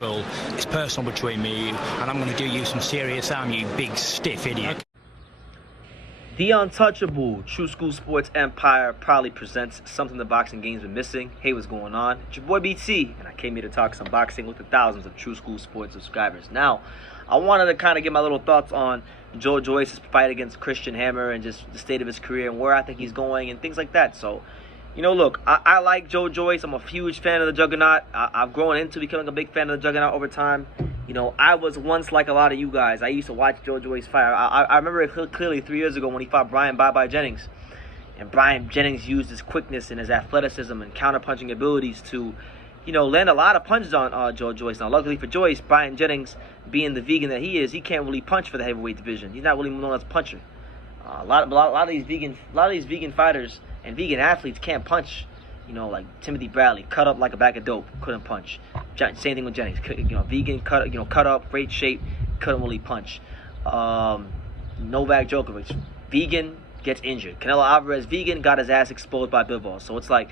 Well, it's personal between me and you, and I'm going to do you some serious harm, you big stiff idiot. The Untouchable True School Sports Empire proudly presents something the boxing game's been missing. Hey, what's going on? It's your boy BT, and I came here to talk some boxing with the thousands of True School Sports subscribers. Now, I wanted to kind of get my little thoughts on Joe Joyce's fight against Christian Hammer and just the state of his career and where I think he's going and things like that. So, look, I like Joe Joyce. I'm a huge fan of the Juggernaut. I've grown into becoming a big fan of the Juggernaut over time. I was once like a lot of you guys. I used to watch Joe Joyce fight. I remember it clearly 3 years ago when he fought Brian Bye-Bye Jennings. And Brian Jennings used his quickness and his athleticism and counter-punching abilities to, land a lot of punches on Joe Joyce. Now, luckily for Joyce, Brian Jennings, being the vegan that he is, he can't really punch for the heavyweight division. He's not really known as a puncher. A lot of these vegan fighters and vegan athletes can't punch. Like Timothy Bradley, cut up like a bag of dope, couldn't punch. Same thing with Jennings. Vegan, cut up, great shape, couldn't really punch. Novak Djokovic, vegan, gets injured. Canelo Alvarez, vegan, got his ass exposed by Bivol. So it's like,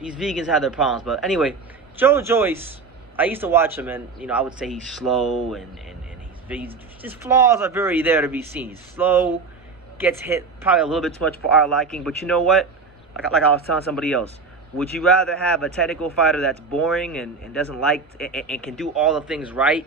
these vegans have their problems. But anyway, Joe Joyce, I used to watch him, and I would say he's slow, and his flaws are very there to be seen. He's slow, gets hit probably a little bit too much for our liking. But you know what? Like I was telling somebody else, would you rather have a technical fighter that's boring and doesn't like and can do all the things right,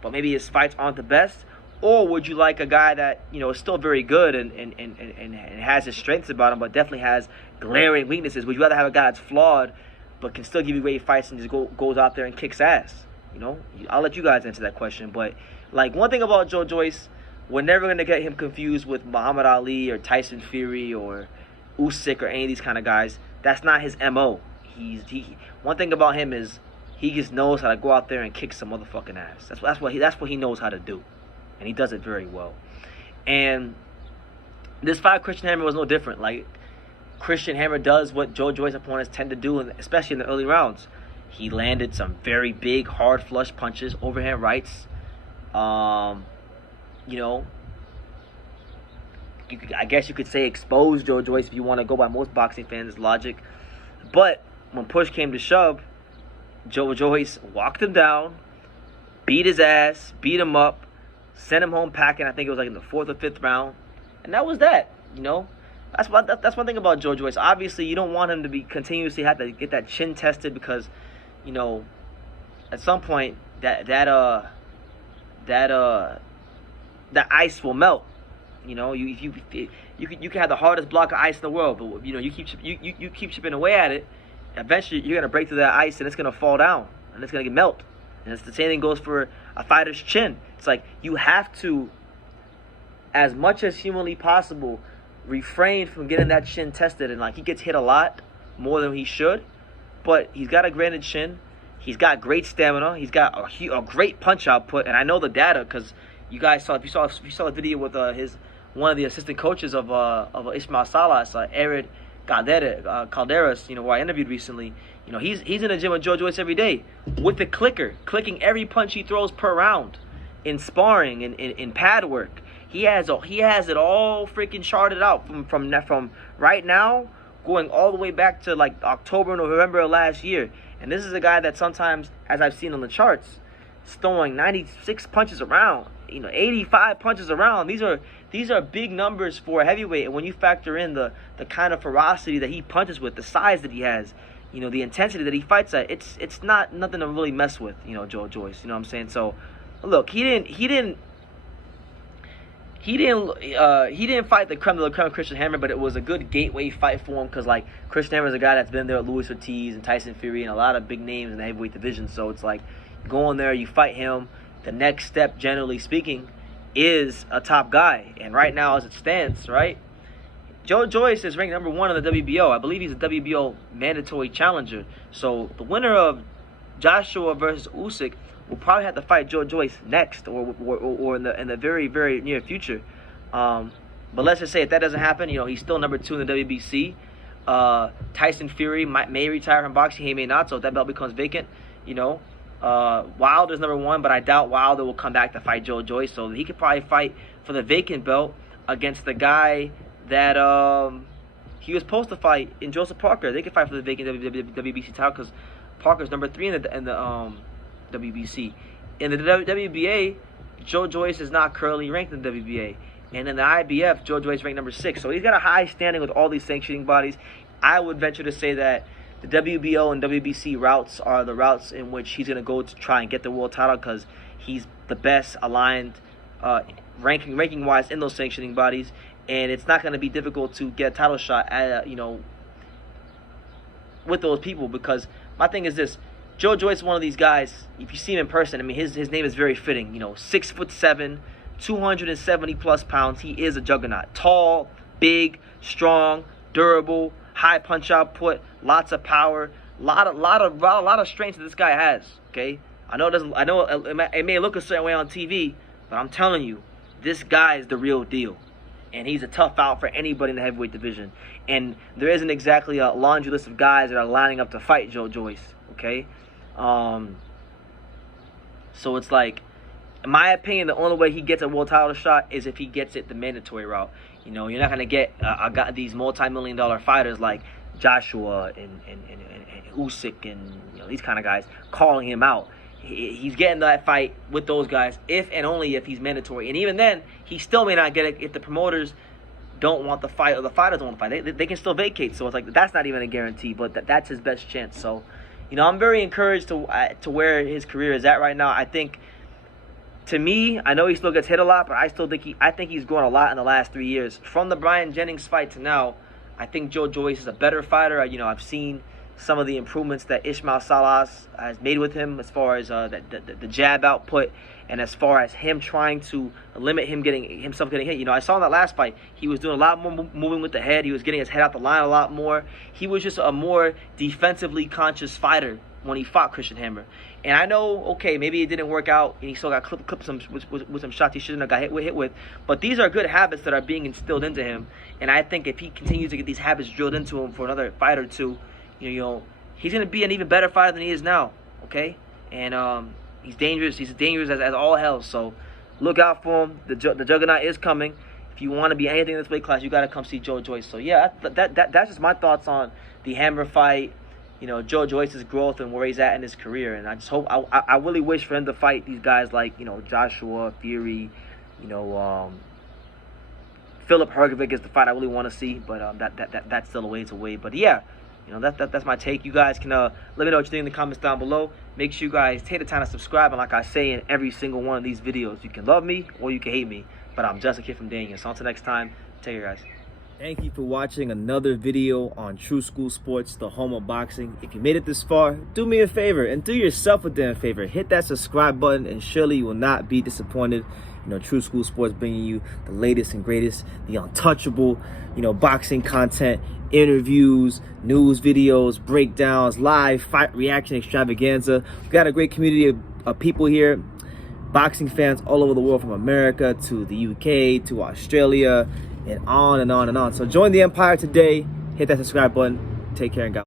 but maybe his fights aren't the best? Or would you like a guy that is still very good and has his strengths about him, but definitely has glaring weaknesses? Would you rather have a guy that's flawed but can still give you great fights and just goes out there and kicks ass? I'll let you guys answer that question. But like, one thing about Joe Joyce, we're never gonna get him confused with Muhammad Ali or Tyson Fury or Usyk or any of these kind of guys. That's not his MO. One thing about him is he just knows how to go out there and kick some motherfucking ass. That's what he knows how to do, and he does it very well. And this fight, Christian Hammer, was no different. Like, Christian Hammer does what Joe Joyce opponents tend to do, and especially in the early rounds. He landed some very big, hard flush punches, overhand rights. I guess you could say expose Joe Joyce if you want to go by most boxing fans' logic. But when push came to shove, Joe Joyce walked him down, beat his ass, beat him up, sent him home packing. I think it was like in the 4th or 5th round. And that was that, That's one thing about Joe Joyce. Obviously, you don't want him to be continuously have to get that chin tested because, at some point that ice will melt. You can have the hardest block of ice in the world, but you keep chipping away at it. Eventually, you're gonna break through that ice, and it's gonna fall down, and it's gonna get melt. And it's the same thing goes for a fighter's chin. It's like you have to, as much as humanly possible, refrain from getting that chin tested. And like, he gets hit a lot more than he should, but he's got a granite chin. He's got great stamina. He's got a great punch output, and I know the data because you guys saw. If you saw a video with one of the assistant coaches of Ismail Salas, Arid Calderas, who I interviewed recently. He's in the gym with Joe Joyce every day with the clicker, clicking every punch he throws per round, in sparring and in pad work. He has it all freaking charted out from right now going all the way back to like October, November of last year. And this is a guy that sometimes, as I've seen on the charts, is throwing 96 punches around, 85 punches around. These are big numbers for a heavyweight. And when you factor in the kind of ferocity that he punches with, the size that he has, the intensity that he fights at, it's not nothing to really mess with, Joe Joyce. You know what I'm saying? So, look, he didn't fight the creme de la creme of Christian Hammer, but it was a good gateway fight for him because, like, Christian Hammer is a guy that's been there with Luis Ortiz and Tyson Fury and a lot of big names in the heavyweight division. So it's like, you go in there, you fight him. The next step, generally speaking, is a top guy. And right now, as it stands, right, Joe Joyce is ranked number 1 in the WBO. I believe he's a WBO mandatory challenger. So the winner of Joshua versus Usyk will probably have to fight Joe Joyce next, or in the very, very near future. But let's just say if that doesn't happen, he's still number 2 in the WBC. Tyson Fury may retire from boxing. He may not. So if that belt becomes vacant, Wilder's number 1, but I doubt Wilder will come back to fight Joe Joyce. So he could probably fight for the vacant belt against the guy that he was supposed to fight in Joseph Parker. They could fight for the vacant WBC title because Parker's number 3 in the WBC. In the WBA, Joe Joyce is not currently ranked in the WBA. And in the IBF, Joe Joyce ranked number 6. So he's got a high standing with all these sanctioning bodies. I would venture to say that the WBO and WBC routes are the routes in which he's going to go to try and get the world title, because he's the best aligned ranking-wise in those sanctioning bodies. And it's not going to be difficult to get a title shot at, with those people, because my thing is this. Joe Joyce is one of these guys, if you see him in person, I mean, his name is very fitting. 6'7", 270 plus pounds. He is a juggernaut. Tall, big, strong, durable, high punch output, lots of power, lot of strength that this guy has. Okay, I know it may look a certain way on TV, but I'm telling you, this guy is the real deal, and he's a tough out for anybody in the heavyweight division. And there isn't exactly a laundry list of guys that are lining up to fight Joe Joyce. Okay, so it's like, in my opinion, the only way he gets a world title shot is if he gets it the mandatory route. You're not going to get these multi-million-dollar fighters like Joshua and Usyk and these kind of guys calling him out. He's getting that fight with those guys if and only if he's mandatory. And even then, he still may not get it if the promoters don't want the fight or the fighters don't want the fight. They can still vacate. So it's like, that's not even a guarantee, but that's his best chance. So, I'm very encouraged to where his career is at right now. I think, to me, I know he still gets hit a lot, but I think he's grown a lot in the last 3 years. From the Brian Jennings fight to now, I think Joe Joyce is a better fighter. I've seen some of the improvements that Ismail Salas has made with him, as far as the jab output, and as far as him trying to limit himself getting hit. I saw in that last fight, he was doing a lot more moving with the head. He was getting his head out the line a lot more. He was just a more defensively conscious fighter when he fought Christian Hammer. And I know, okay, maybe it didn't work out, and he still got clipped with some shots he shouldn't have got hit with. But these are good habits that are being instilled into him. And I think if he continues to get these habits drilled into him for another fight or two, he's going to be an even better fighter than he is now, okay? And he's dangerous. He's dangerous as all hell. So look out for him. The juggernaut is coming. If you want to be anything in this weight class, you got to come see Joe Joyce. So yeah, that's just my thoughts on the Hammer fight. Joe Joyce's growth and where he's at in his career. And I just hope, I really wish for him to fight these guys like, Joshua, Fury, Philip Hergovic is the fight I really want to see, but that's still a ways away. But yeah, that's my take. You guys can let me know what you think in the comments down below. Make sure you guys take the time to subscribe. And like I say in every single one of these videos, you can love me or you can hate me, but I'm just a kid from Daniel. So until next time, take care, guys. Thank you for watching another video on True School Sports, the home of boxing. If you made it this far, do me a favor and do yourself a damn favor. Hit that subscribe button and surely you will not be disappointed. True School Sports bringing you the latest and greatest, the untouchable, boxing content, interviews, news videos, breakdowns, live fight reaction extravaganza. We've got a great community of people here, boxing fans all over the world, from America to the UK to Australia, and on and on and on. So join the empire today. Hit that subscribe button. Take care and God.